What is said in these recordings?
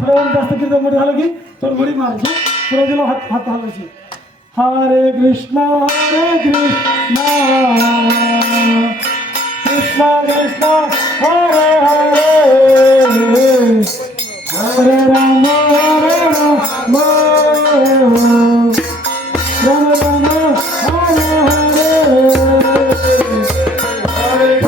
जास्त कीर्तन मोठे झालं की थोडी उडी मारायची सुरुवातीला हात हलवायचे हरे कृष्णा कृष्णा कृष्णा हरे हरे हरे राम राम राम हरे हरे हरे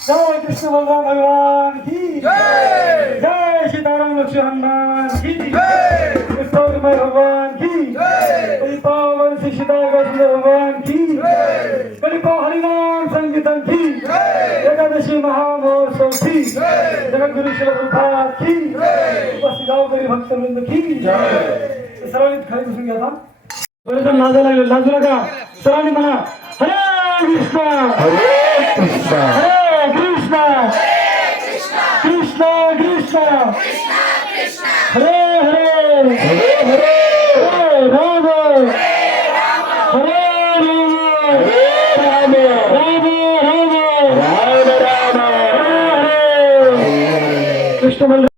जय कृष्ण बलराम भगवान की जय जय सीताराम लक्ष्मण हनुमान की जय कृष्ण भगवान की जय पावन श्री सीता भगवान की जय कलिपा हरिनाम संगीतम की जय एकादशी महामहोत्सव की जय जगत गुरु श्री प्रभुपाद की जय उपस्थित गावकरी भक्तवृंद की जय सर्वांनी खाली बसून घ्या आता बरेच लाजा लागले लाजू नका सर्वांनी म्हणा हरे कृष्ण कृष्ण कृष्ण कृष्ण हरे हरे हरे राम हरे राम राम राम राम राम कृष्ण